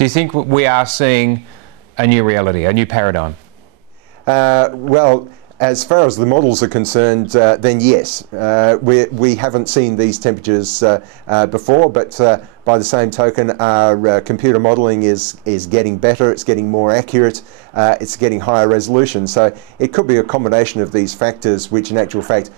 Do you think we are seeing a new reality, a new paradigm? Well, as far as the models are concerned, then yes. We haven't seen these temperatures before, but by the same token, our computer modelling is getting better, it's getting more accurate, it's getting higher resolution. So it could be a combination of these factors, which in actual fact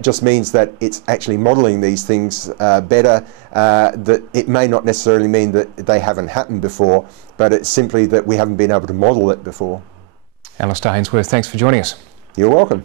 just means that it's actually modelling these things better. That it may not necessarily mean that they haven't happened before, but it's simply that we haven't been able to model it before. Alasdair Hainsworth, thanks for joining us. You're welcome.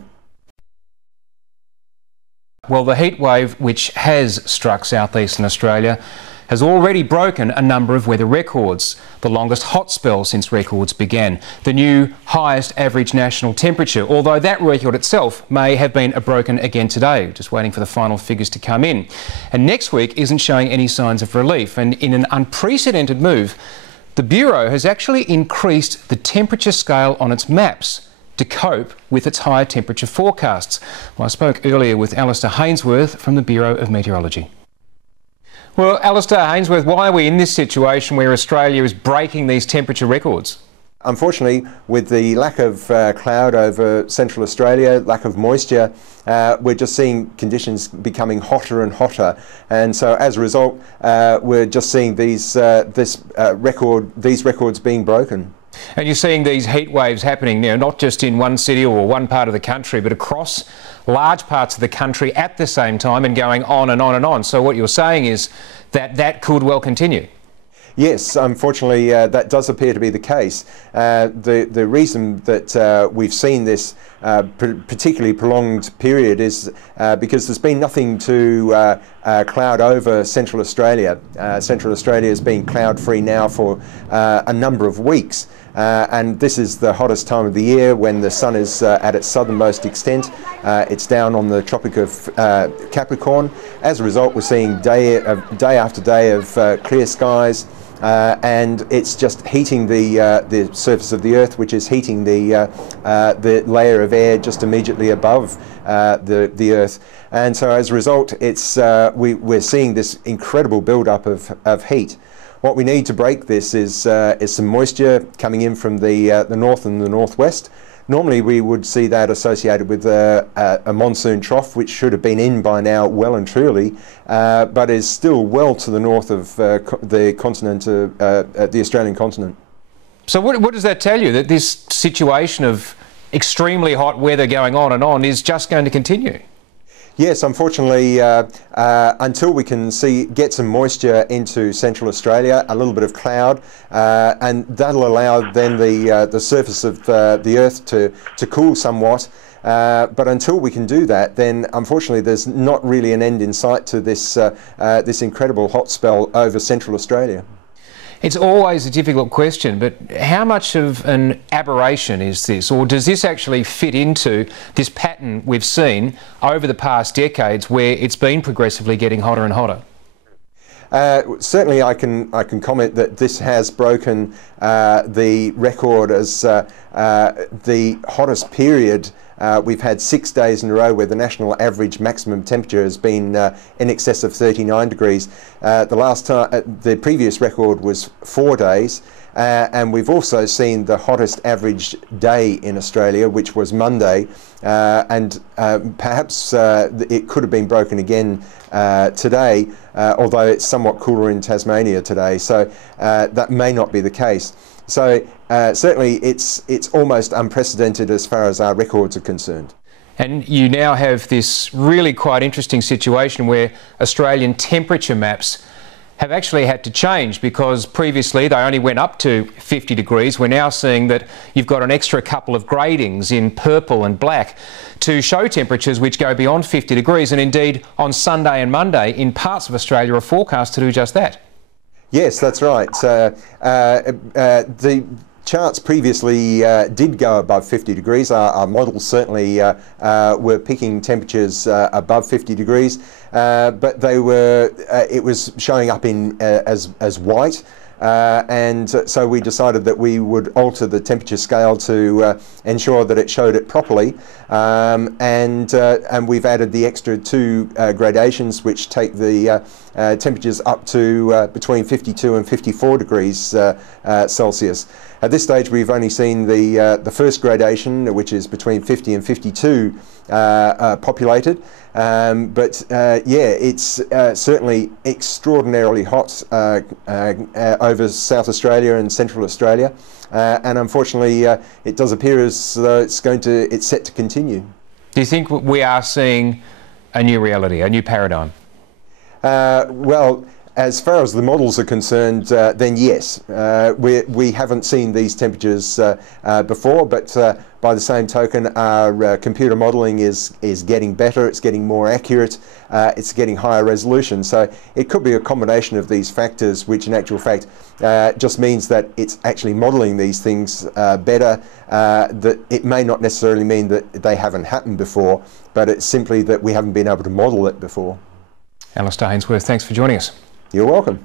Well, the heat wave which has struck southeastern Australia has already broken a number of weather records, the longest hot spell since records began, the new highest average national temperature, although that record itself may have been broken again today, just waiting for the final figures to come in. And next week isn't showing any signs of relief, and in an unprecedented move, the Bureau has actually increased the temperature scale on its maps to cope with its higher temperature forecasts. Well, I spoke earlier with Alasdair Hainsworth from the Bureau of Meteorology. Well, Alasdair Hainsworth, why are we in this situation where Australia is breaking these temperature records? Unfortunately, with the lack of cloud over central Australia, lack of moisture, we're just seeing conditions becoming hotter and hotter, and so as a result, we're just seeing these records being broken. And you're seeing these heat waves happening now, not just in one city or one part of the country, but across large parts of the country at the same time, and going on and on and on. So what you're saying is that that could well continue. Yes, unfortunately, that does appear to be the case. The reason that we've seen this particularly prolonged period is because there's been nothing to cloud over Central Australia. Central Australia has been cloud-free now for a number of weeks. And this is the hottest time of the year when the sun is at its southernmost extent. It's down on the Tropic of Capricorn. As a result, we're seeing day after day of clear skies. And it's just heating the surface of the Earth, which is heating the layer of air just immediately above the Earth. And so as a result, we're seeing this incredible build-up of heat. What we need to break this is some moisture coming in from the north and the northwest. Normally we would see that associated with a monsoon trough, which should have been in by now well and truly, but is still well to the north of the continent, the Australian continent. So what does that tell you? That this situation of extremely hot weather going on and on is just going to continue? Yes, unfortunately, until we can get some moisture into Central Australia, a little bit of cloud, and that'll allow then the surface of the Earth to cool somewhat. But until we can do that, then unfortunately there's not really an end in sight to this incredible hot spell over Central Australia. It's always a difficult question, but how much of an aberration is this, or does this actually fit into this pattern we've seen over the past decades where it's been progressively getting hotter and hotter? Certainly I can comment that this has broken the record as the hottest period. We've had 6 days in a row where the national average maximum temperature has been in excess of 39 degrees. The previous record was 4 days, and we've also seen the hottest average day in Australia, which was Monday, and perhaps it could have been broken again today, although it's somewhat cooler in Tasmania today, so that may not be the case. So certainly it's almost unprecedented as far as our records are concerned. And you now have this really quite interesting situation where Australian temperature maps have actually had to change, because previously they only went up to 50 degrees. We're now seeing that you've got an extra couple of gradings in purple and black to show temperatures which go beyond 50 degrees, and indeed on Sunday and Monday in parts of Australia are forecast to do just that. Yes, that's right. The charts previously did go above 50 degrees. Our models certainly were picking temperatures above 50 degrees, but it was showing up in as white. And so we decided that we would alter the temperature scale to ensure that it showed it properly, and we've added the extra 2 gradations which take the temperatures up to between 52 and 54 degrees Celsius. At this stage, we've only seen the first gradation, which is between 50 and 52 populated. But yeah, it's certainly extraordinarily hot over South Australia and Central Australia, and unfortunately, it does appear as though it's set to continue. Do you think we are seeing a new reality, a new paradigm? Well, as far as the models are concerned, then yes. We haven't seen these temperatures before, but by the same token, our computer modelling is getting better, it's getting more accurate, it's getting higher resolution. So it could be a combination of these factors, which in actual fact just means that it's actually modelling these things better. That it may not necessarily mean that they haven't happened before, but it's simply that we haven't been able to model it before. Alasdair Hainsworth, thanks for joining us. You're welcome.